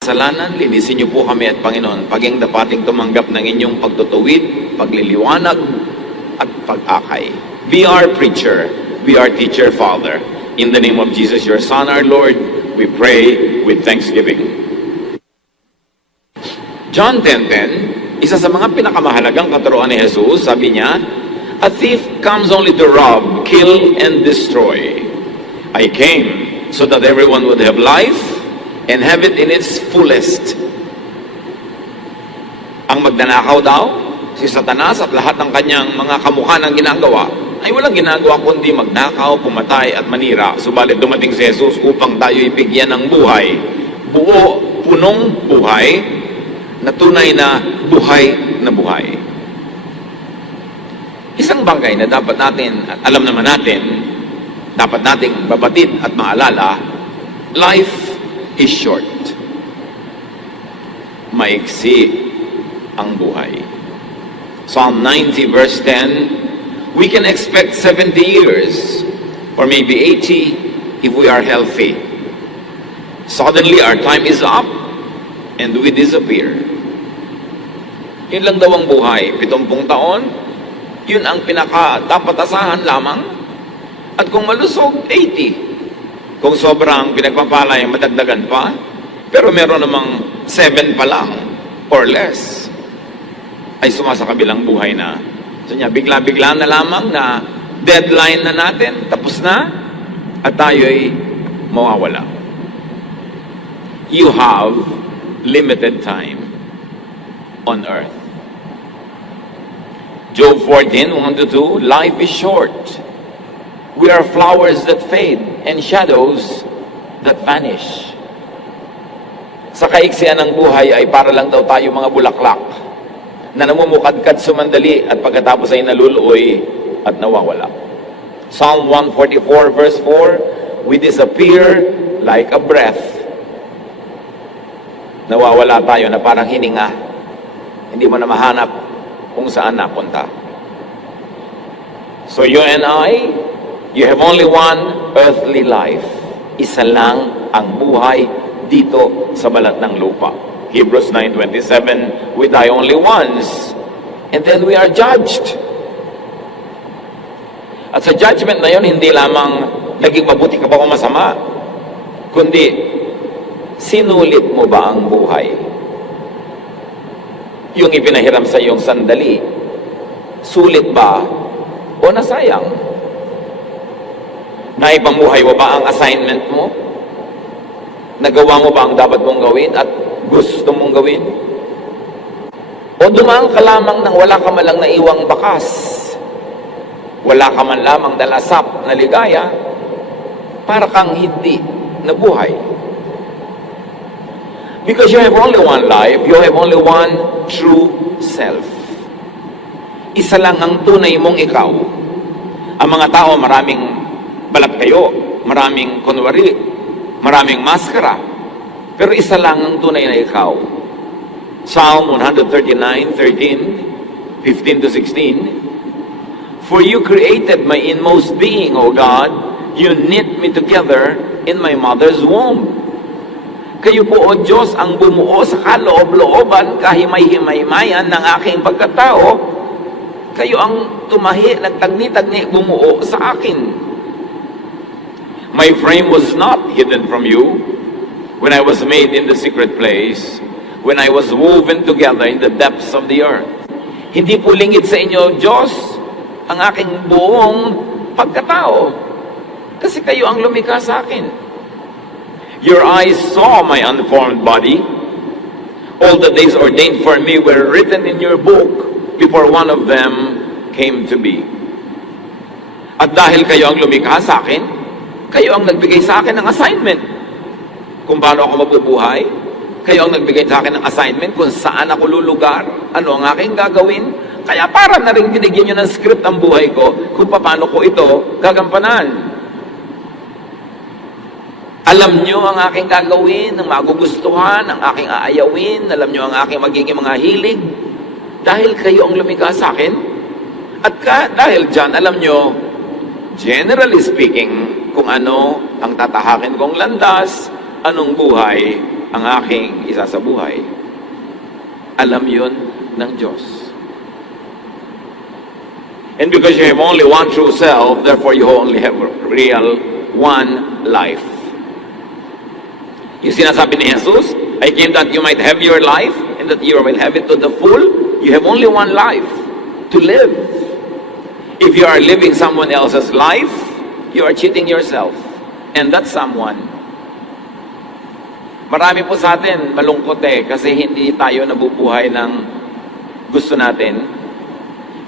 Kasalanan, linisin niyo po kami at Panginoon, paging dapating tumanggap ng inyong pagtutuwid, pagliliwanag, at pag-akay. Be our preacher, be our teacher, Father. In the name of Jesus, your Son, our Lord, we pray with thanksgiving. John 10:10, isa sa mga pinakamahalagang katuruan ni Jesus, sabi niya, a thief comes only to rob, kill, and destroy. I came so that everyone would have life and have it in its fullest. Ang magnanakaw daw, si Satanas at lahat ng kanyang mga kamukha ng ginagawa, ay walang ginagawa kundi magnakaw, pumatay at manira. Subalit dumating si Jesus upang tayo ibigyan ng buhay. Buo, punong buhay, na tunay na buhay na buhay. Isang bagay na dapat natin, at alam naman natin, dapat nating babatid at maalala, life is short. Maiksi ang buhay. Psalm 90 verse 10, we can expect 70 years or maybe 80 if we are healthy. Suddenly our time is up and we disappear. Yun lang daw ang buhay, 70 taon, yun ang pinaka dapat asahan lamang. At kung malusog, 80. Kung sobrang pinagpapalay, madagdagan pa. Pero meron namang 7 pa lang or less ay sumasakabilang buhay na. So niya, bigla-bigla na lamang na deadline na natin, tapos na, at tayo'y mawawala. You have limited time on earth. Job 14:1-2, life is short. We are flowers that fade and shadows that vanish. Sa kaiksian ng buhay ay para lang daw tayo mga bulaklak na namumukadkad sumandali at pagkatapos ay naluluoy at nawawala. Psalm 144 verse 4, we disappear like a breath. Nawawala tayo na parang hininga. Hindi mo na mahanap kung saan napunta. So you and I, you have only one earthly life. Isa lang ang buhay dito sa balat ng lupa. Hebrews 9:27, we die only once, and then we are judged. At sa judgment na yun, hindi lamang naging mabuti ka ba o masama, kundi sinulit mo ba ang buhay? Yung ipinahiram sa iyong sandali, sulit ba o nasayang? Naipamuhay mo ba ang assignment mo? Nagawa mo ba ang dapat mong gawin at gusto mong gawin? O dumaan ka lamang nang wala ka man lang naiwang bakas? Wala ka man lamang dalasap na ligaya para kang hindi nabuhay? Because you have only one life, you have only one true self. Isa lang ang tunay mong ikaw. Ang mga tao, maraming balat kayo, maraming kunwari, maraming maskara, pero isa lang ang tunay na ikaw. Psalm 139:13, 15-16, for you created my inmost being, O God, you knit me together in my mother's womb. Kayo po, O Diyos, ang bumuo sa kaloob-looban, kahimay-himaymayan ng aking pagkatao. Kayo ang tumahi, nagtagni-tagni, bumuo sa akin. My frame was not hidden from you when I was made in the secret place, when I was woven together in the depths of the earth. Hindi po lingid sa inyo, Diyos, ang aking buong pagkatao. Kasi kayo ang lumikha sa akin. Your eyes saw my unformed body. All the days ordained for me were written in your book before one of them came to be. At dahil kayo ang lumikha sa akin, kayo ang nagbigay sa akin ng assignment kung paano ako mabubuhay. Kayo ang nagbigay sa akin ng assignment kung saan ako lulugar, ano ang aking gagawin. Kaya para na rin binigyan nyo ng script ang buhay ko kung paano ko ito gagampanan. Alam nyo ang aking gagawin, ang magugustuhan, ang aking aayawin. Alam nyo ang aking magiging mga hilig. Dahil kayo ang lumikha sa akin. At dahil dyan, alam nyo, generally speaking, kung ano ang tatahakin kong landas, anong buhay ang aking isasabuhay. Alam yun ng Diyos. And because you have only one true self, therefore you only have real one life. Yung sinasabi ni Jesus, I came that you might have your life and that you will have it to the full. You have only one life to live. If you are living someone else's life, you are cheating yourself. And that's someone. Marami po sa atin malungkot kasi hindi tayo nabubuhay ng gusto natin.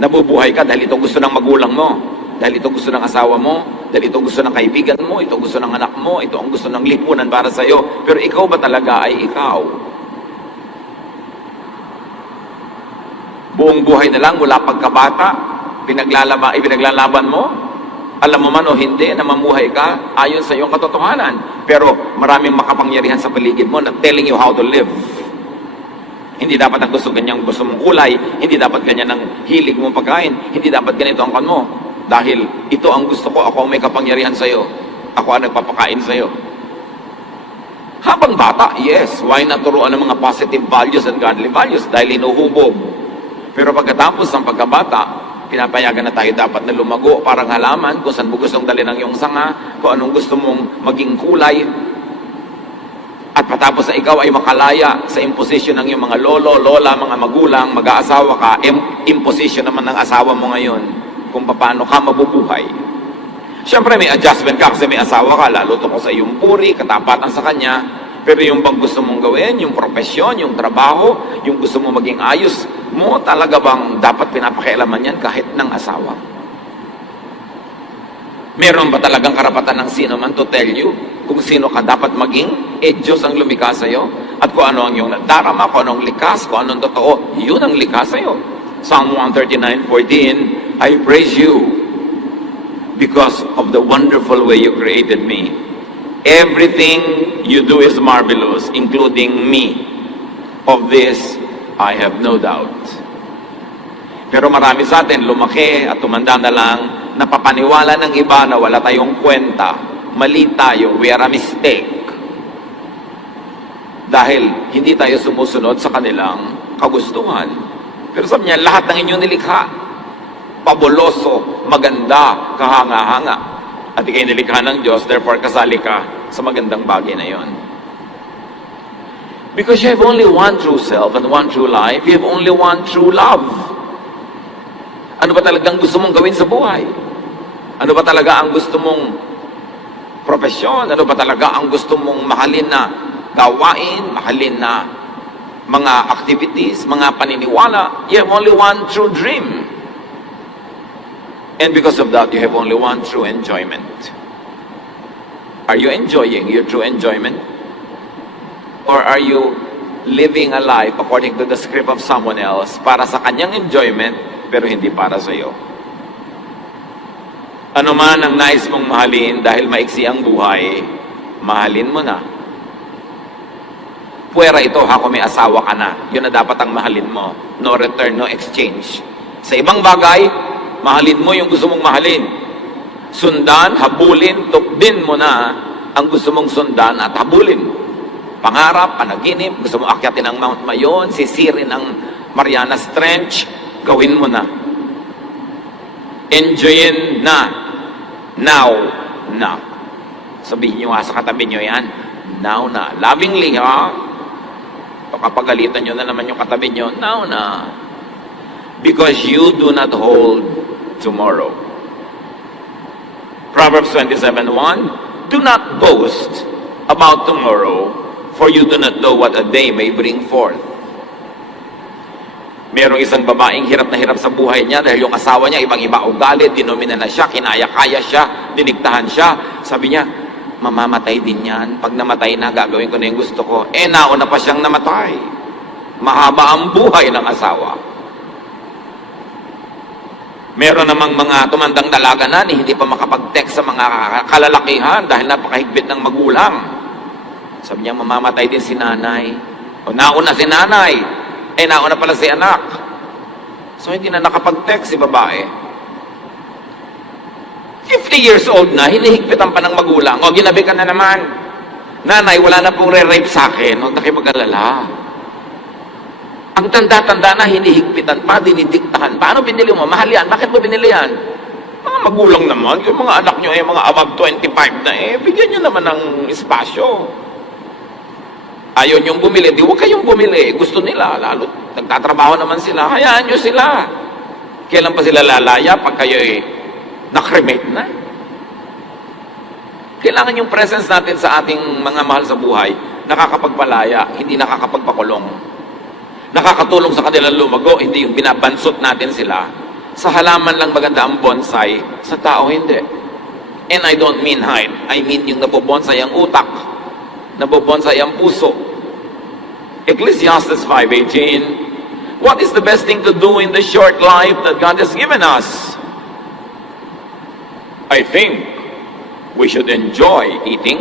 Nabubuhay ka dahil ito gusto ng magulang mo, dahil ito gusto ng asawa mo, dahil ito gusto ng kaibigan mo, ito gusto ng anak mo, ito ang gusto ng lipunan para sa iyo. Pero ikaw ba talaga ay ikaw? Buong buhay na lang mula pagkabata, pinaglalaban mo, alam mo man o hindi na mamuhay ka ayon sa iyong katotohanan. Pero maraming makapangyarihan sa paligid mo na telling you how to live. Hindi dapat ang gusto mong kulay, hindi dapat ganyan ang hilig mong pagkain, hindi dapat ganito ang kan mo. Dahil ito ang gusto ko, ako ang may kapangyarihan sa iyo. Ako ang nagpapakain sa iyo. Habang bata, yes, why not turuan ng mga positive values and godly values dahil inuhubog. Pero pagkatapos ng pagkabata, pinapayagan na tayo dapat na lumago, parang halaman, kung saan mo gustong dalhin ang iyong sanga, kung anong gusto mong maging kulay. At patapos na ikaw ay makalaya sa imposition ng iyong mga lolo, lola, mga magulang, mag-aasawa ka, imposition naman ng asawa mo ngayon kung paano ka mabubuhay. Siyempre may adjustment ka kasi may asawa ka, lalo to ko sa iyong puri, katapatan sa kanya. Pero yung bang gusto mong gawin, yung profesyon, yung trabaho, yung gusto mong maging ayos mo, talaga bang dapat pinapakialaman yan kahit ng asawa? Meron ba talagang karapatan ng sino man to tell you kung sino ka dapat maging? Diyos ang lumikha sa iyo. At kung ano ang iyong nadarama, kung anong likas, kung anong totoo, yun ang likha sa iyo. Psalm 139:14, I praise you because of the wonderful way you created me. Everything you do is marvelous, including me. Of this, I have no doubt. Pero marami sa atin, lumaki at tumanda na lang, napapaniwala ng iba na wala tayong kwenta, mali tayo, we are a mistake. Dahil hindi tayo sumusunod sa kanilang kagustuhan. Pero sabi niya, lahat ng inyong nilikha, pabuloso, maganda, kahanga-hanga. At ikay nilikha ng Diyos, therefore kasali ka sa magandang bagay na yon. Because you have only one true self and one true life, you have only one true love. Ano ba talagang gusto mong gawin sa buhay? Ano ba talaga ang gusto mong profesyon? Ano ba talaga ang gusto mong mahalin na gawain, mahalin na mga activities, mga paniniwala? You have only one true dream. And because of that, you have only one true enjoyment. Are you enjoying your true enjoyment? Or are you living a life according to the script of someone else para sa kanyang enjoyment pero hindi para sa iyo? Ano man ang nais mong mahalin dahil maiksi ang buhay, mahalin mo na. Puwera ito, kung may asawa ka na, yun na dapat ang mahalin mo. No return, no exchange. Sa ibang bagay, mahalin mo yung gusto mong mahalin. Sundan, habulin, tukdin mo na ang gusto mong sundan at habulin. Pangarap, panaginip, gusto mong akyatin ang Mount Mayon, sisirin ang Marianas Trench, gawin mo na. Enjoyin na. Now na. Sabihin nyo nga sa katabi nyo yan, now na. Lovingly, ha? Kapagalitan nyo na naman yung katabi nyo, now na. Because you do not hold tomorrow. Proverbs 27:1, do not boast about tomorrow, for you do not know what a day may bring forth. Merong isang babaeng hirap na hirap sa buhay niya dahil yung asawa niya, ibang-iba ugali, dinomina na siya, kinaya-kaya siya, diniktahan siya. Sabi niya, mamamatay din yan. Pag namatay na, gagawin ko na yung gusto ko. Nauna pa siyang namatay. Mahaba ang buhay ng asawa. Meron namang mga tumandang dalaga na hindi pa makapag-text sa mga kalalakihan dahil napakahigpit ng magulang. Sabi niya, mamamatay din si nanay. O nauna si nanay. Nauna pala si anak. So hindi na nakapag-text si babae. 50 years old na, hinihigpitan pa ng magulang. O ginabi ka na naman. Nanay, wala na pong re-rape sa akin. Huwag na kayo mag-alala. Ang tanda-tanda na, hinihigpitan pa, dinidiktahan. Paano binili mo? Mahal yan. Bakit mo binili yan? Mga magulang naman. Yung mga anak nyo mga above 25 na bigyan nyo naman ng espasyo. Ayaw nyong bumili, di huwag kayong bumili. Gusto nila, lalo nagtatrabaho naman sila. Hayaan nyo sila. Kailan pa sila lalaya pag kayo nakremate na? Kailangan yung presence natin sa ating mga mahal sa buhay, nakakapagpalaya, hindi nakakapagpakulong. Nakakatulong sa kanilang lumago, hindi yung binabansot natin sila. Sa halaman lang maganda ang bonsai, sa tao hindi. And I don't mean height, I mean yung nabobonsai ang utak, nabobonsai ang puso. Ecclesiastes 5:18, what is the best thing to do in the short life that God has given us? I think we should enjoy eating,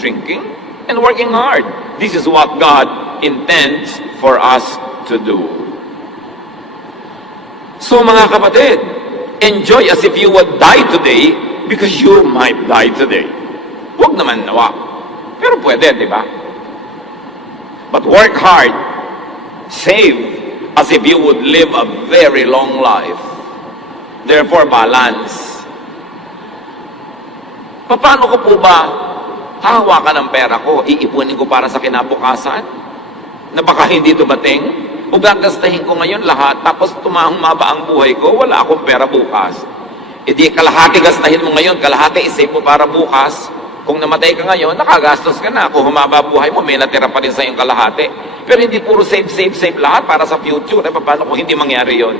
drinking, and working hard. This is what God intends for us to do. So mga kapatid, enjoy as if you would die today because you might die today. Huwag naman nawa. Pero pwede, di ba? But work hard, save as if you would live a very long life. Therefore, balance. Paano ko po ba hahawakan ang pera ko? Iipunin ko para sa kinabukasan? Na baka hindi dumating? O gagastahin ko ngayon lahat, tapos tumahumaba ang buhay ko, wala akong pera bukas. E di kalahati gastahin mo ngayon, kalahati isave mo para bukas. Kung namatay ka ngayon, nakagastos ka na. Kung humaba buhay mo, may natira pa rin sa iyong kalahati. Pero hindi puro save lahat para sa future. Paano kung hindi mangyari yon?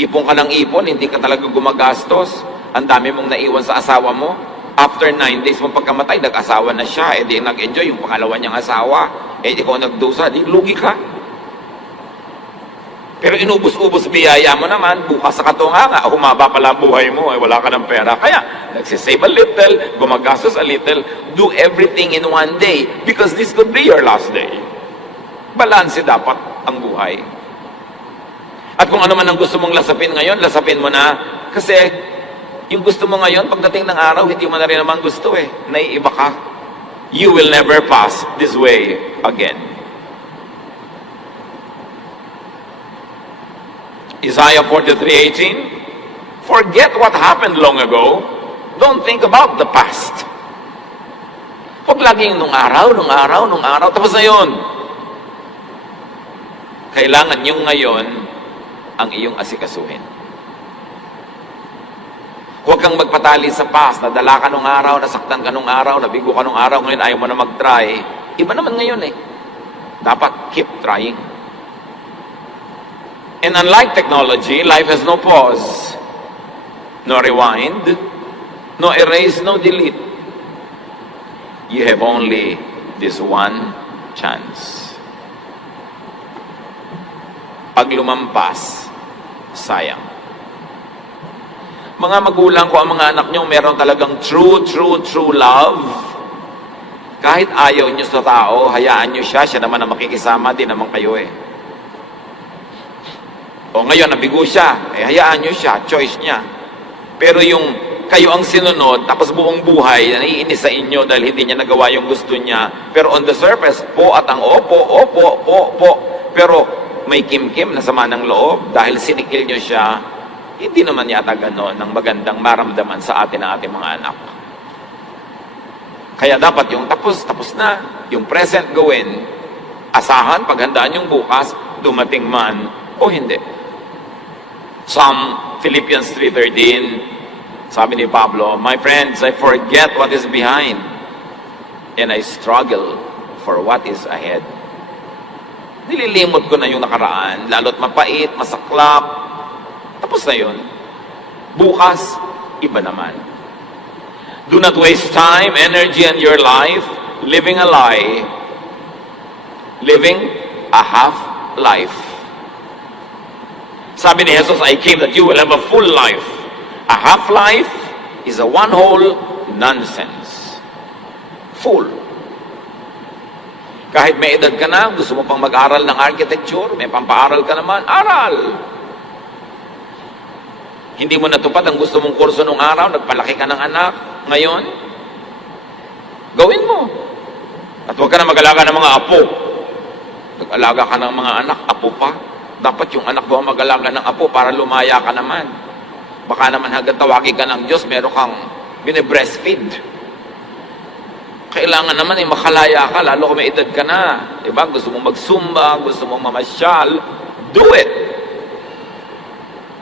Ipon ka ng ipon, hindi ka talaga gumagastos. Ang dami mong naiwan sa asawa mo. After 9 days mo pagkamatay, nag-asawa na siya. Di nag-enjoy yung pangalawa niyang asawa. Di ko nagdusa, di lugi ka. Pero inubos-ubos biyaya mo naman, bukas sa katunganga, humaba pala ang buhay mo, wala ka ng pera. Kaya, nagsisave a little, gumagastos a little, do everything in one day, because this could be your last day. Balanse dapat ang buhay. At kung ano man ang gusto mong lasapin ngayon, lasapin mo na. Kasi, yung gusto mo ngayon, pagdating ng araw, hindi mo na rin naman gusto naiiba ka. You will never pass this way again. Isaiah 43:18, forget what happened long ago. Don't think about the past. Huwag laging nung araw, tapos na yun. Kailangan yung ngayon ang iyong asikasuhin. Huwag kang magpatali sa past, nadala ka nung araw, nasaktan ka nung araw, nabigo ka nung araw, ngayon ayaw mo na mag-try. Iba naman ngayon Dapat keep trying. And unlike technology, life has no pause, no rewind, no erase, no delete. You have only this one chance. Pag lumampas, sayang. Mga magulang ko, ang mga anak nyo, meron talagang true love. Kahit ayaw nyo sa tao, hayaan nyo siya naman ang makikisama, din naman kayo O ngayon, nabigo siya, hayaan nyo siya, choice niya. Pero yung kayo ang sinunod, tapos buong buhay, naiinis sa inyo dahil hindi niya nagawa yung gusto niya. Pero on the surface, po at ang opo. Pero may kim-kim na sama ng loob dahil sinikil nyo siya. Hindi naman yata ganon ang magandang maramdaman sa atin ng ating mga anak. Kaya dapat yung tapos na, yung present gawin, asahan, paghandaan yung bukas, dumating man o hindi. Philippians 3:13, sabi ni Pablo, my friends, I forget what is behind and I struggle for what is ahead. Nililimot ko na yung nakaraan, lalo't mapait, masaklap, tapos na yun. Bukas, iba naman. Do not waste time, energy, and your life living a lie, living a half life. Sabi ni Jesus, I came that you will have a full life. A half life is a one whole nonsense. Full. Kahit may edad ka na, gusto mo pang mag-aral ng architecture, may pampaaral ka naman, aral. Hindi mo natupad ang gusto mong kurso nung araw, nagpalaki ka ng anak. Ngayon, Gawin mo. At huwag ka na mag-alaga ng mga apo. Nag-alaga ka ng mga anak, apo pa. Dapat yung anak mo mag-alaga ng apo para lumaya ka naman. Baka naman hanggang tawagin ka ng Diyos, meron kang bine-breastfeed. Kailangan naman makalaya ka, lalo kung may edad ka na. Diba? Gusto mong magsumba, gusto mong mamasyal, do it!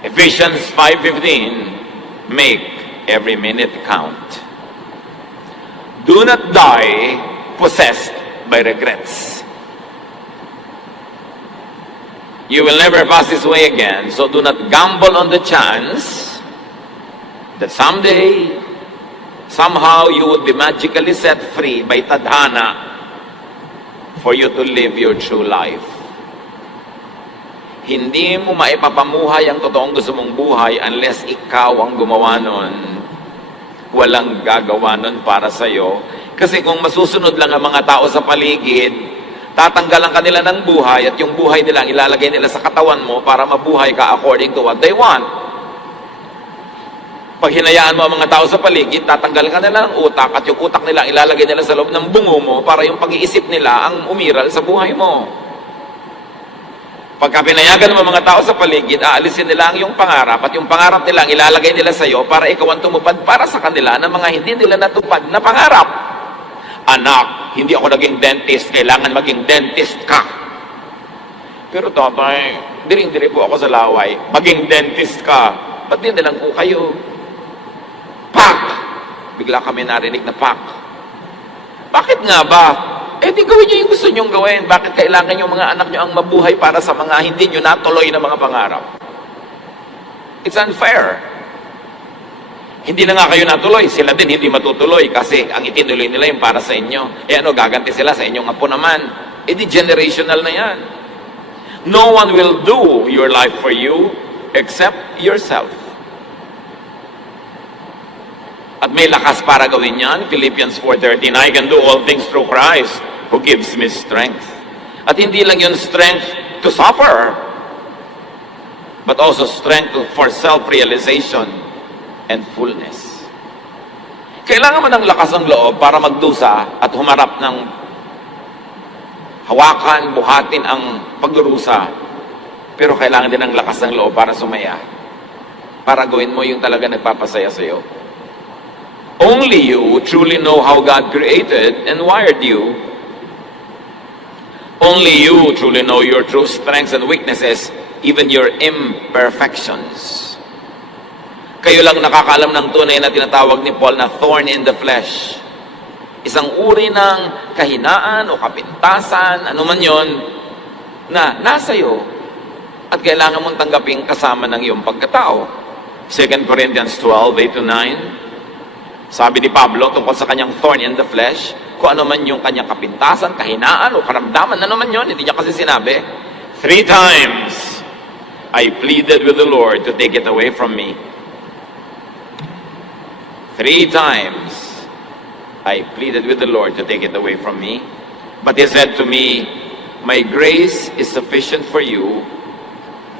Ephesians 5:15, make every minute count. Do not die possessed by regrets. You will never pass this way again, so do not gamble on the chance that someday, somehow you would be magically set free by tadhana for you to live your true life. Hindi mo maipapamuhay ang totoong gusto mong buhay unless ikaw ang gumawa nun. Walang gagawa nun para sa'yo. Kasi kung masusunod lang ang mga tao sa paligid, tatanggalan ka nila ng buhay at yung buhay nila ilalagay nila sa katawan mo para mabuhay ka according to what they want. Pag hinayaan mo ang mga tao sa paligid, tatanggalan ka nila ng utak at yung utak nila ilalagay nila sa loob ng bungo mo para yung pag-iisip nila ang umiral sa buhay mo. Pagka pinayagan mo mga tao sa paligid, aalisin nila ang iyong pangarap at yung pangarap nila ilalagay nila sa iyo para ikaw ang tumupad para sa kanila ng mga hindi nila natupad na pangarap. Anak, hindi ako naging dentist, kailangan maging dentist ka. Pero tatay, diring-diri po ako sa laway, maging dentist ka. Ba't din nilang po kayo? Pak! Bigla kami narinig na pak. Bakit nga ba? Eh di gawin nyo yung gusto nyong gawin. Bakit kailangan yung mga anak nyo ang mabuhay para sa mga hindi nyo natuloy na mga pangarap? It's unfair. Hindi na nga kayo natuloy, sila din hindi matutuloy kasi ang itinuloy nila yung para sa inyo. Eh ano, gaganti sila sa inyong apo naman. Eh di generational na yan. No one will do your life for you except yourself. At may lakas para gawin yan. Philippians 4:13, I can do all things through Christ who gives me strength. At hindi lang yun strength to suffer, but also strength for self-realization and fullness. Kailangan mo ng lakas ng loob para magdusa at humarap ng hawakan, buhatin ang pagdurusa. Pero kailangan din ng lakas ng loob para sumaya. Para gawin mo yung talaga nagpapasaya sa iyo. Only you truly know how God created and wired you. Only you truly know your true strengths and weaknesses, even your imperfections. Kayo lang nakakaalam ng tunay na tinatawag ni Paul na thorn in the flesh. Isang uri ng kahinaan o kapintasan, ano man yon, na nasa iyo at kailangan mong tanggaping kasama ng iyong pagkatao. 2 Corinthians 12:8-9. Sabi ni Pablo tungkol sa kanyang thorn in the flesh, kung ano man yung kanyang kapintasan, kahinaan o karamdaman, ano man yun, hindi niya kasi sinabi. 3 times, I pleaded with the Lord to take it away from me. 3 times, I pleaded with the Lord to take it away from me. But He said to me, my grace is sufficient for you,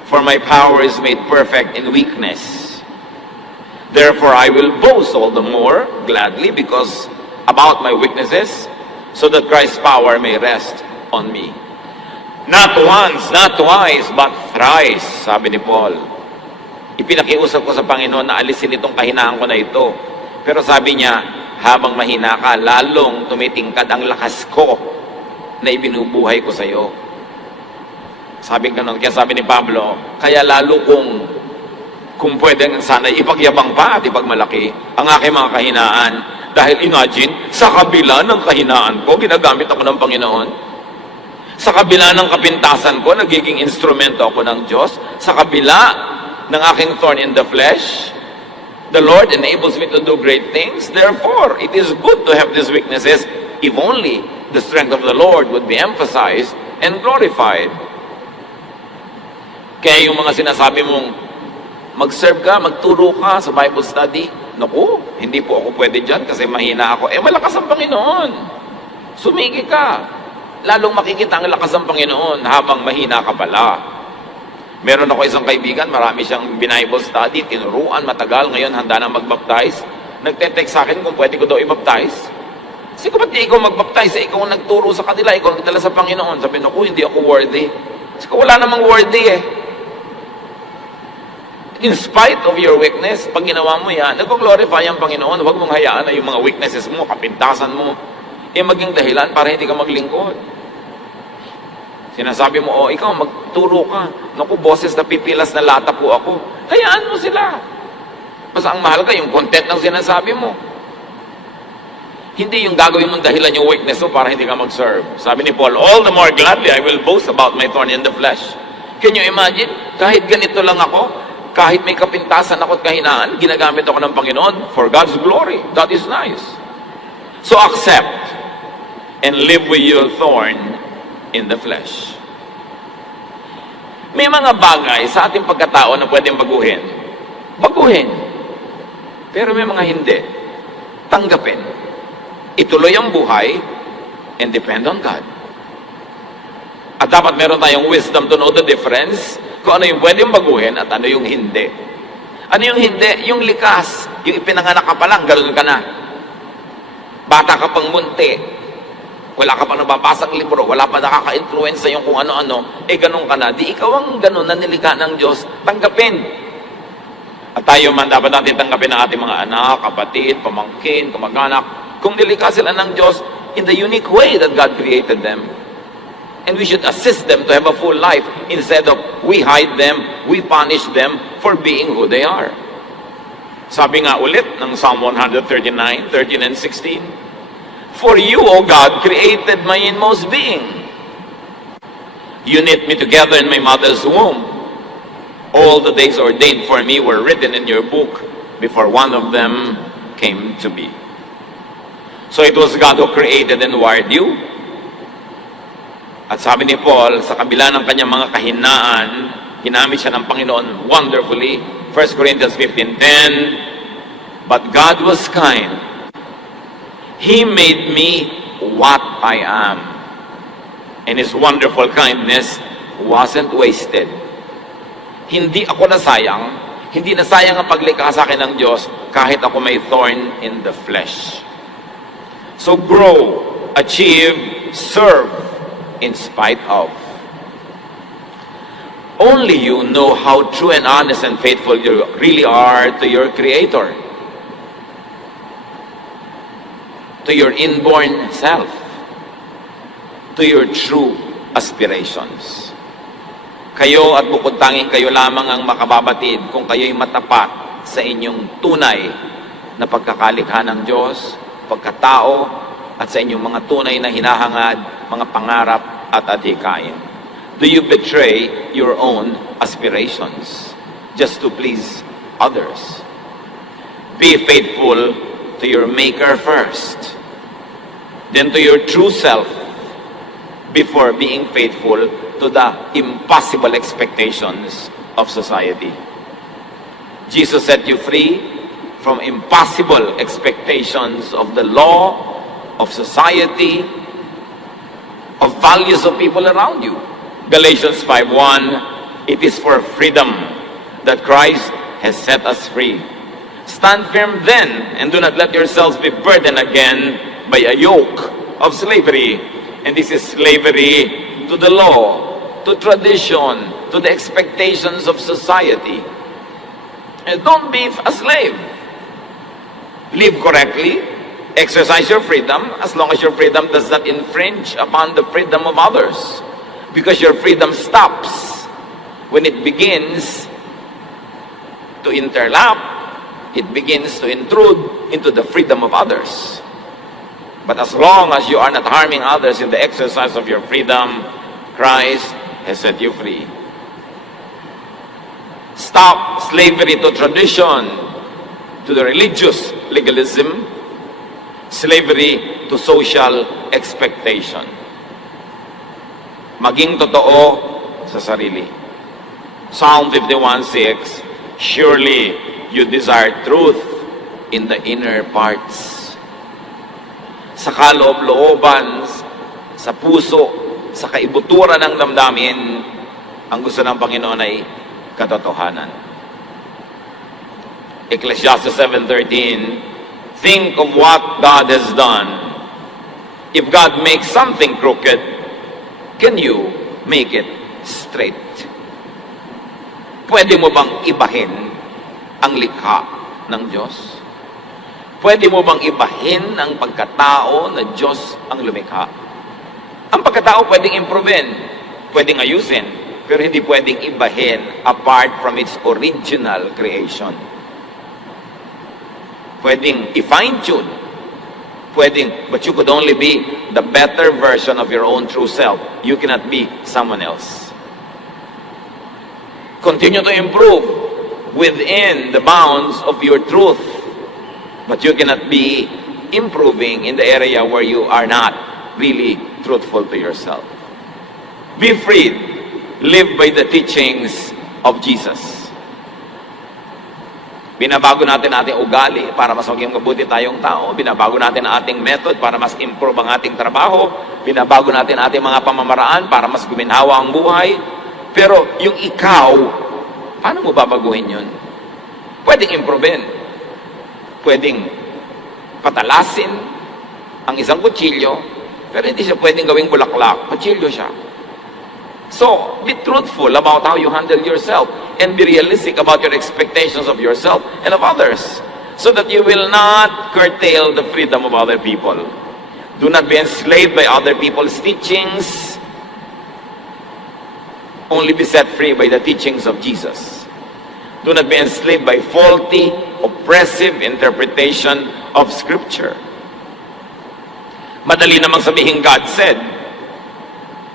for my power is made perfect in weakness. Therefore, I will boast all the more gladly because about my weaknesses, so that Christ's power may rest on me. Not once, not twice, but thrice, sabi ni Paul. Ipinakiusap ko sa Panginoon na alisin itong kahinaan ko na ito. Pero sabi niya, habang mahina ka, lalong tumitingkad ang lakas ko na ibinubuhay ko sa iyo. Sabi ganun, kaya sabi ni Pablo, kaya lalo kung pwedeng sana ipagyabang pa at ipagmalaki ang aking mga kahinaan. Dahil imagine, sa kabila ng kahinaan ko, ginagamit ako ng Panginoon. Sa kabila ng kapintasan ko, nagiging instrumento ako ng Diyos. Sa kabila ng aking thorn in the flesh, the Lord enables me to do great things. Therefore, it is good to have these weaknesses if only the strength of the Lord would be emphasized and glorified. Kaya yung mga sinasabi mong mag-serve ka, magturo ka sa Bible study. Naku, hindi po ako pwede dyan kasi mahina ako. Eh, malakas ang Panginoon. Sumigi ka. Lalong makikita ang lakas ng Panginoon habang mahina ka pala. Meron ako isang kaibigan, marami siyang Bible study, tinuruan, matagal. Ngayon, handa na mag-baptize. Nagte-text sa akin kung pwede ko daw i-baptize. Sige, ba't di ikaw magbaptize? Ikaw ang nagturo sa kanila, ikaw ang nagdala sa Panginoon. Sabi, naku, hindi ako worthy. Sige, wala namang worthy eh. In spite of your weakness, pag ginawa mo yan, nag-glorify ang Panginoon. Huwag mong hayaan na yung mga weaknesses mo, kapintasan mo, maging dahilan para hindi ka maglingkod. Sinasabi mo, ikaw, magturo ka. Naku, boses na pipilas na lata po ako. Hayaan mo sila. Basta ang mahal ka, yung content ng sinasabi mo. Hindi yung gagawin mong dahilan yung weakness mo para hindi ka mag-serve. Sabi ni Paul, all the more gladly I will boast about my thorn in the flesh. Can you imagine? Kahit ganito lang ako, kahit may kapintasan ako at kahinaan, ginagamit ako ng Panginoon for God's glory. That is nice. So accept and live with your thorn in the flesh. May mga bagay sa ating pagkatao na pwedeng baguhin. Baguhin. Pero may mga hindi. Tanggapin. Ituloy ang buhay and depend on God. At dapat meron tayong wisdom to know the difference kung ano yung pwedeng baguhin at ano yung hindi. Ano yung hindi? Yung likas. Yung ipinanganak ka pa lang, ganoon ka na. Bata ka pang munti. Wala ka pa nababasang libro. Wala pa nakaka-influence sa yung kung ano-ano. Ganoon ka na. Di ikaw ang ganoon na nilikha ng Diyos. Tanggapin. At tayo man, dapat natin tanggapin ang ating mga anak, kapatid, pamangkin, kamag-anak. Kung nilikha sila ng Diyos in the unique way that God created them. And we should assist them to have a full life instead of we hide them, we punish them for being who they are. Sabi nga ulit ng Psalm 139, 13 and 16, for you, O God, created my inmost being. You knit me together in my mother's womb. All the days ordained for me were written in your book before one of them came to be. So it was God who created and wired you. At sabi ni Paul, sa kabila ng kanyang mga kahinaan, ginamit siya ng Panginoon wonderfully. 1 Corinthians 15:10, but God was kind. He made me what I am. And His wonderful kindness wasn't wasted. Hindi ako nasayang, hindi nasayang ang paglikha sa akin ng Diyos kahit ako may thorn in the flesh. So grow, achieve, serve, in spite of. Only you know how true and honest and faithful you really are to your Creator, to your inborn self, to your true aspirations. Kayo at bukod tanging kayo lamang ang makababatid kung kayo'y matapat sa inyong tunay na pagkakalikha ng Diyos, pagkatao, at sa inyong mga tunay na hinahangad, mga pangarap at adhikain. Do you betray your own aspirations just to please others? Be faithful to your Maker first, then to your true self, before being faithful to the impossible expectations of society. Jesus set you free from impossible expectations of the law, of society, of values of people around you. Galatians 5:1, it is for freedom that Christ has set us free. Stand firm then, and do not let yourselves be burdened again by a yoke of slavery. And this is slavery to the law, to tradition, to the expectations of society. And don't be a slave. Live correctly, exercise your freedom, as long as your freedom does not infringe upon the freedom of others. Because your freedom stops when it begins to interlap, it begins to intrude into the freedom of others. But as long as you are not harming others in the exercise of your freedom, Christ has set you free. Stop slavery to tradition, to the religious legalism, slavery to social expectation. Maging totoo sa sarili. Psalm 51:6, surely you desire truth in the inner parts. Sa kaloob-looban, sa puso, sa kaibuturan ng damdamin, ang gusto ng Panginoon ay katotohanan. Ecclesiastes 7:13, think of what God has done If God makes something crooked, can you make it straight? Pwede mo bang ibahin ang likha ng Diyos? Pwede mo bang ibahin ang pagkatao na Diyos ang lumikha? Ang pagkatao pwedeng improvein, pwedeng ayusin, pero hindi pwedeng ibahin apart from its original creation. Pwedeng i-fine-tune, but you could only be the better version of your own true self. You cannot be someone else. Continue to improve within the bounds of your truth, but you cannot be improving in the area where you are not really truthful to yourself. Be freed. Live by the teachings of Jesus. Binabago natin ating ugali para mas maging mabuti tayong tao. Binabago natin ang ating method para mas improve ang ating trabaho. Binabago natin ating mga pamamaraan para mas guminhawa ang buhay. Pero yung ikaw, paano mo babaguhin yun? Pwedeng improvein. Pwedeng patalasin ang isang kutsilyo, pero hindi siya pwedeng gawing bulaklak. Kutsilyo siya. So, be truthful about how you handle yourself and be realistic about your expectations of yourself and of others so that you will not curtail the freedom of other people. Do not be enslaved by other people's teachings. Only be set free by the teachings of Jesus. Do not be enslaved by faulty, oppressive interpretation of Scripture. Madali namang sabihin God said.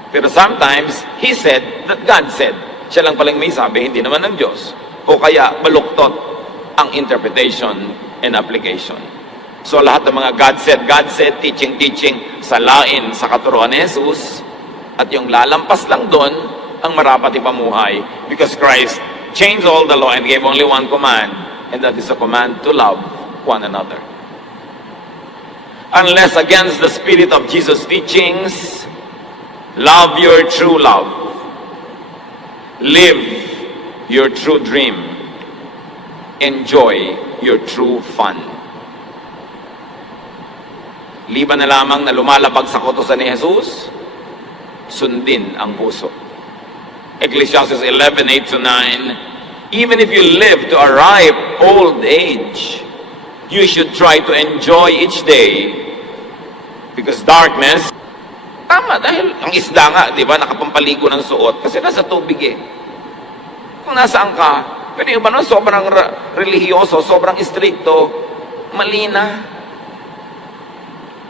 Pero sometimes, He said that God said. Siya lang palang may sabi, hindi naman ng Diyos. O kaya, baluktot ang interpretation and application. So, lahat ng mga God said, teaching, salain sa katuruan ni Jesus, at yung lalampas lang doon, ang marapat ipamuhay. Because Christ changed all the law and gave only one command, and that is a command to love one another. Unless against the spirit of Jesus' teachings, love your true love. Live your true dream. Enjoy your true fun. Liban na lamang na lumalabag sa kautusan ni Jesus, sundin ang puso. Ecclesiastes 11:8-9, even if you live to a ripe old age, you should try to enjoy each day because darkness. Tama, dahil ang isda nga, di ba, nakapampaligo ng suot kasi nasa tubig eh. Kung nasaan ka, pero yung iba nun, sobrang religyoso, sobrang istrikto, mali na.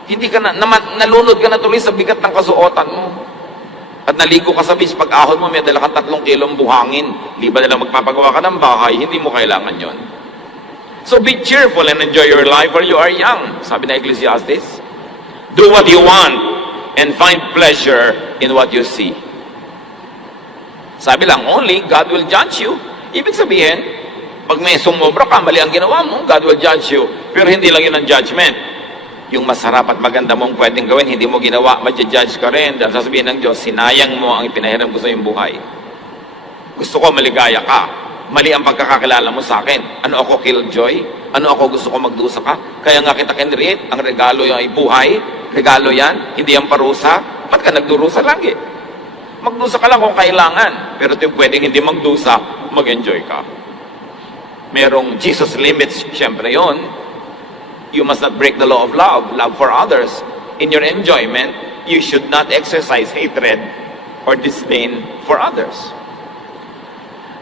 Hindi ka na, nalunod ka na tuloy sa bigat ng kasuotan mo. At naligo ka sa beach, pag ahon mo, may dala ka 3 kilong buhangin. Di ba nila magpapagawa ka ng bahay, hindi mo kailangan yon. So be cheerful and enjoy your life while you are young. Sabi na Ecclesiastes, do what you want and find pleasure in what you see. Sabi lang, only God will judge you. Ibig sabihin, pag may sumobra ka, mali ang ginawa mo, God will judge you. Pero hindi lang yun ang judgment. Yung masarap at maganda mong pwedeng gawin, hindi mo ginawa, ma-judge ka rin. Dahil sasabihin ng Diyos, sinayang mo ang ipinahiram ko sa iyong buhay. Gusto ko maligaya ka. Mali ang pagkakakilala mo sa akin. Ano ako, killjoy? Ano ako, gusto ko magdusa ka? Kaya nga kita kinreate, ang regalo yung ay buhay. Regalo yan, hindi yan parusa. Ba't ka nagdurusa lagi? Magdusa ka lang kung kailangan. Pero ito pwedeng hindi magdusa, mag-enjoy ka. Merong Jesus limits, syempre yon. You must not break the law of love for others. In your enjoyment, you should not exercise hatred or disdain for others.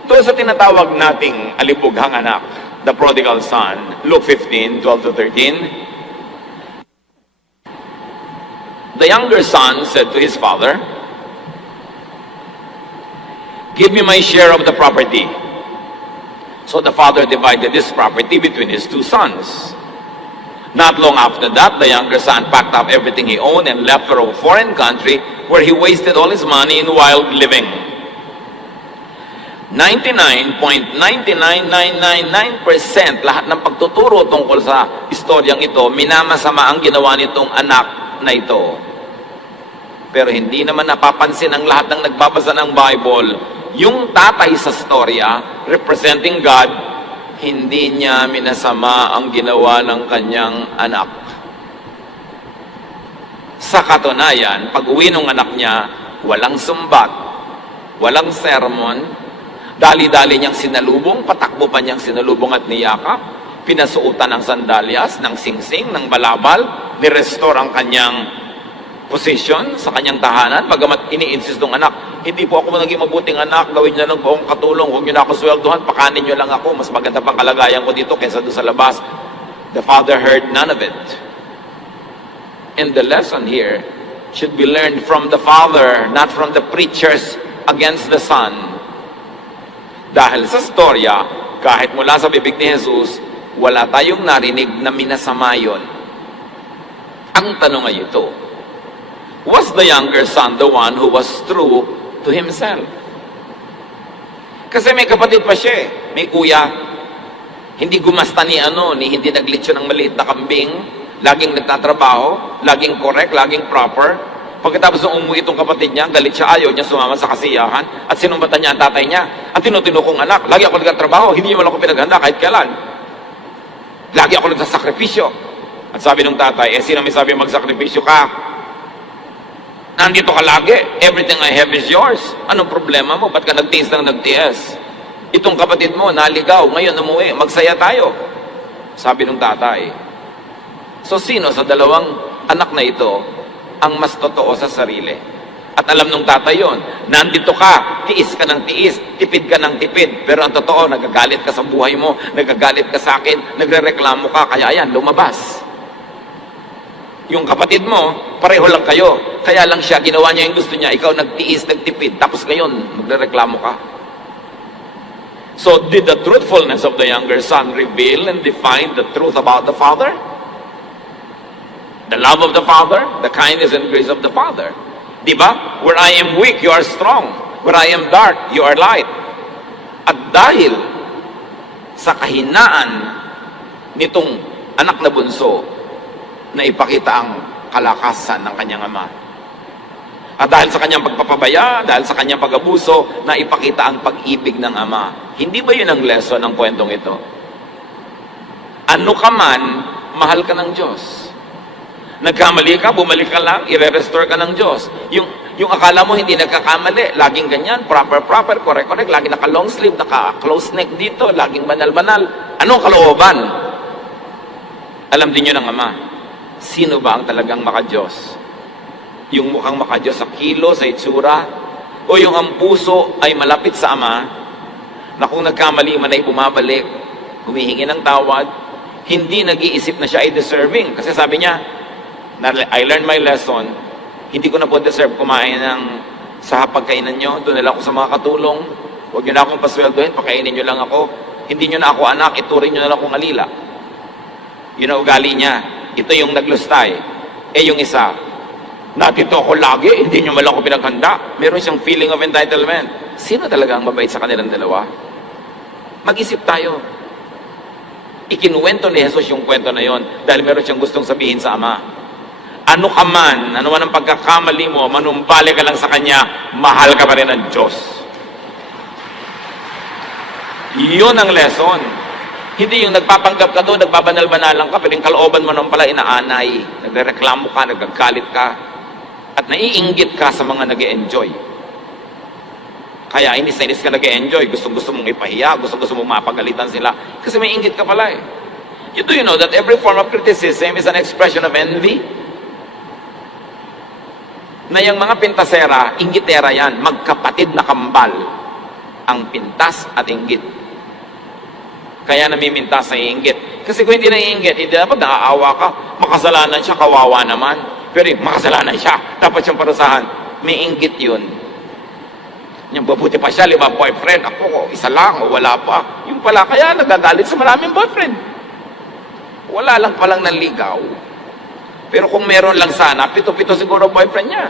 Doon sa tinatawag nating alibughang anak, the prodigal son, Luke 15:12-13, the younger son said to his father, give me my share of the property. So the father divided his property between his 2 sons. Not long after that, the younger son packed up everything he owned and left for a foreign country where he wasted all his money in wild living. 99.99999% lahat ng pagtuturo tungkol sa istoryang ito, minamasama ang ginawa nitong anak na ito. Pero hindi naman napapansin ang lahat ng nagbabasa ng Bible. Yung tatay sa storya, representing God, hindi niya minasama ang ginawa ng kanyang anak. Sa katunayan, pag uwi ng anak niya, walang sumbat, walang sermon, dali-dali niyang sinalubong, patakbo pa niyang sinalubong at niyakap, pinasuutan ng sandalyas, ng singsing, ng balabal, nirestore ang kanyang posisyon sa kanyang tahanan, bagamat ini-insist ng anak, hindi po ako naging mabuting anak, gawin niyo lang po akong katulong, huwag niyo na ako sweldohan, pakanin niyo lang ako, mas maganda pang kalagayan ko dito kaysa doon sa labas. The father heard none of it. And the lesson here should be learned from the father, not from the preachers against the son. Dahil sa storya, kahit mula sa bibig ni Jesus, wala tayong narinig na minasama yun. Ang tanong ay ito, was the younger son the one who was true to himself? Kasi may kapatid pa siya, may kuya. Hindi gumasta ni hindi naglitsyo ng maliit na kambing, laging nagtatrabaho, laging correct, laging proper. Pagkatapos ng umuwi itong kapatid niya, galit siya, ayaw niya sumama sa kasiyahan, at sinumbatan niya ang tatay niya. Ang tinutino kong anak, lagi ako nagtatrabaho, hindi niyo man ako pinaghanda kahit kailan. Lagi ako nagsasakripisyo. At sabi ng tatay, sino may sabi magsakripisyo ka? Nandito ka lagi. Everything I have is yours. Anong problema mo? Ba't ka nagtiis ng nagtiis? Itong kapatid mo, naligaw. Ngayon umuwi. Magsaya tayo. Sabi ng tatay. So, sino sa dalawang anak na ito ang mas totoo sa sarili? At alam ng tatay yon, nandito ka, tiis ka ng tiis, tipid ka ng tipid. Pero ang totoo, nagagalit ka sa buhay mo, nagagalit ka sa akin, nagrereklamo ka, kaya yan, lumabas. Yung kapatid mo, pareho lang kayo. Kaya lang siya, ginawa niya yung gusto niya. Ikaw nagtiis, nagtipid. Tapos ngayon, magrereklamo ka. So, did the truthfulness of the younger son reveal and define the truth about the father? The love of the father, the kindness and grace of the father. Diba? Where I am weak, you are strong. Where I am dark, you are light. At dahil sa kahinaan nitong anak na bunso, na ipakita ang kalakasan ng kanyang ama. At dahil sa kanyang pagpapabaya, dahil sa kanyang pag-abuso, na ipakita ang pag-ibig ng ama. Hindi ba yun ang lesson ng kwentong ito? Ano ka man, mahal ka ng Diyos. Nagkamali ka, bumalik ka lang, i-restore ka ng Diyos. Yung akala mo hindi nagkakamali, laging ganyan, proper, correct, laging naka-long sleeve, naka-close neck dito, laging banal. Anong kalooban? Alam din yun ng ama. Sino ba ang talagang maka-Diyos? Yung mukhang maka-Diyos sa kilo, sa itsura, o yung ang puso ay malapit sa ama, na kung nagkamali man ay bumabalik, humihingi ng tawad, hindi nag-iisip na siya ay deserving. Kasi sabi niya, I learned my lesson, hindi ko na po deserve kumain sa pagkainan nyo, doon na lang ako sa mga katulong, huwag nyo na akong pasweldohin, pakainin nyo lang ako, hindi nyo na ako anak, ituring nyo na lang akong alila. Yun ang ugali niya. Ito yung naglustay. Yung isa, natito ako lagi, hindi nyo malang ako pinaghanda. Meron siyang feeling of entitlement. Sino talaga ang mabait sa kanilang dalawa? Mag-isip tayo. Ikinuwento ni Jesus yung kwento na yon dahil meron siyang gustong sabihin sa ama. Ano ka man, ano man ang pagkakamali mo, manumbali ka lang sa Kanya, mahal ka pa rin ng Diyos. Yun ang lesson. Hindi yung nagpapanggap ka doon, nagbabanal-banalang ka, pero yung kalooban mo naman pala inaanay, nagrereklamo ka, nagagalit ka, at naiinggit ka sa mga nag-e-enjoy. Kaya inis na inis ka nag-e-enjoy, gusto mong ipahiya, gusto mong mapagalitan sila, kasi may inggit ka pala eh. Do you know that every form of criticism is an expression of envy? Na yung mga pintasera, inggitera yan, magkapatid na kambal, ang pintas at inggit. Kaya namimintas na iinggit. Kasi kung hindi naiinggit, hindi dapat naaawa ka. Makasalanan siya, kawawa naman. Pero makasalanan siya, dapat siyang parusahan. May inggit yun. Yung babuti pa siya, 5 boyfriend. Ako, isa lang, o wala pa. Yung pala kaya nagagalit sa maraming boyfriend. Wala lang palang naligaw. Pero kung meron lang sana, 7 siguro boyfriend niya.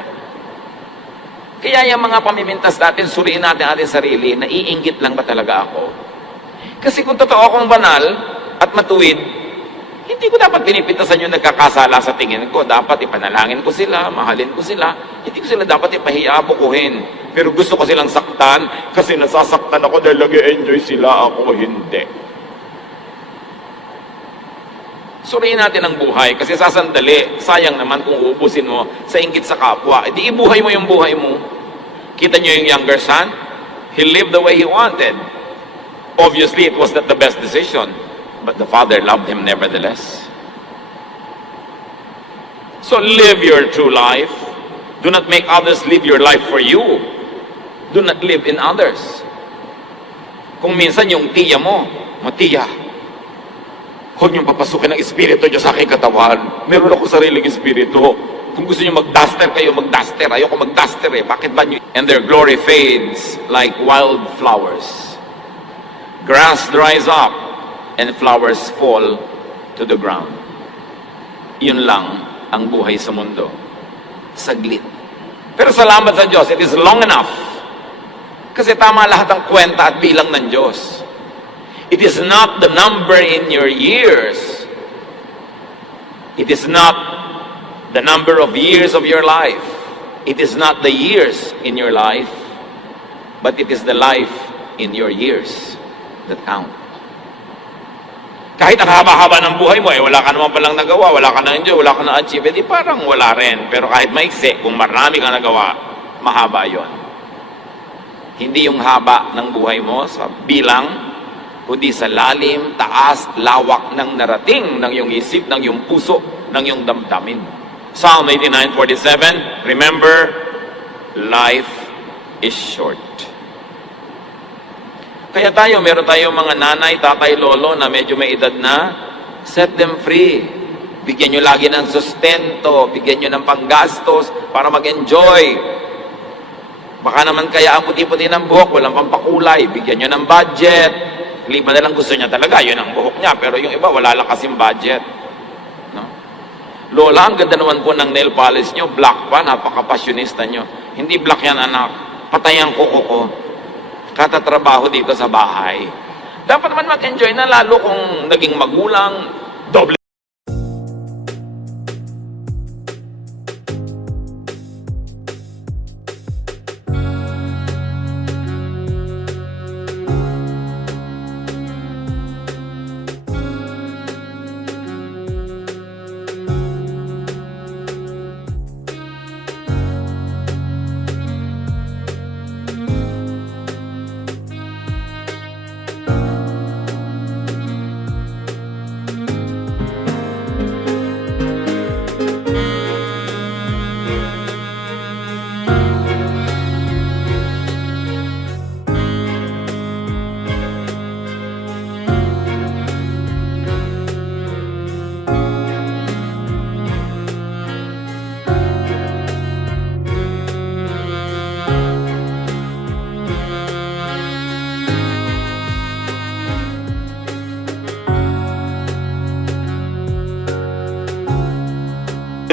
Kaya yung mga pamimintas natin, suriin natin ating sarili, naiinggit lang ba talaga ako? Kasi kung totoo akong banal at matuwid, hindi ko dapat pinipintasan yung nagkakasala sa tingin ko. Dapat ipanalangin ko sila, mahalin ko sila. Hindi ko sila dapat ipahiya, bukuhin. Pero gusto ko silang saktan kasi nasasaktan ako dahil nag-enjoy sila, ako hindi. Suriin natin ang buhay kasi sasandali, sayang naman kung uubusin mo sa inggit sa kapwa. Di ibuhay mo yung buhay mo. Kita niyo yung younger son? He lived the way he wanted. Obviously, it was not the best decision, but the father loved him nevertheless. So live your true life. Do not make others live your life for you. Do not live in others. Kung minsan yung tiya mo, tiya, huwag niyong papasukin ng espiritu niyo sa aking katawan. Meron ako sariling espiritu. Kung gusto niyo mag-duster kayo, mag-duster. Ayoko mag-duster eh. Bakit ba niyo? And their glory fades like wild flowers. Grass dries up and flowers fall to the ground. Yun lang ang buhay sa mundo. Saglit. Pero salamat sa Diyos, it is long enough. Kasi tama lahat ng kwenta at bilang ng Diyos. It is not the number in your years. It is not the number of years of your life. It is not the years in your life, but it is the life in your years that count. Kahit ang haba-haba ng buhay mo, wala ka naman palang nagawa, wala ka na-enjoy, wala ka na-achieve, parang wala rin. Pero kahit maiksi, kung marami kang nagawa, mahaba yon. Hindi yung haba ng buhay mo sa bilang, kundi sa lalim, taas, lawak ng narating ng iyong isip, ng iyong puso, ng iyong damdamin. Psalm 89:47, remember, life is short. Kaya meron tayong mga nanay, tatay, lolo na medyo may edad na, set them free. Bigyan nyo lagi ng sustento, bigyan nyo ng panggastos para mag-enjoy. Baka naman kaya ang puti-puti ng buhok, walang pampakulay, bigyan nyo ng budget. Lima na lang gusto niya talaga, yun ang buhok niya, pero yung iba wala lang kasing budget. No? Lola, ang ganda naman po ng nail polish nyo, black pa, napaka-passionista nyo. Hindi black yan anak, patay ang kuko ko. Katatrabaho dito sa bahay. Dapat naman mag-enjoy na lalo kung naging magulang, doble.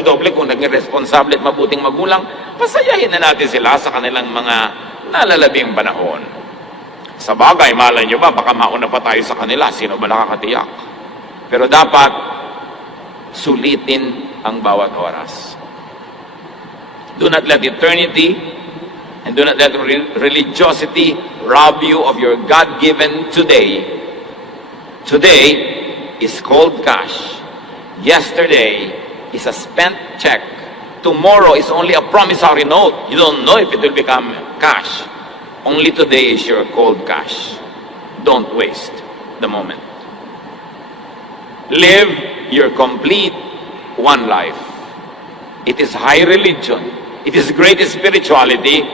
Doble kung naging responsable at mabuting magulang, pasayahin na natin sila sa kanilang mga nalalabing panahon. Sa bagay, malay nyo ba, baka mauna pa tayo sa kanila, sino ba nakakatiyak? Pero dapat sulitin ang bawat oras. Do not let eternity and do not let religiosity rob you of your God-given today. Today is cold cash. Yesterday is a spent check. Tomorrow is only a promissory note. You don't know if it will become cash. Only today is your cold cash. Don't waste the moment. Live your complete one life. It is high religion. It is great spirituality.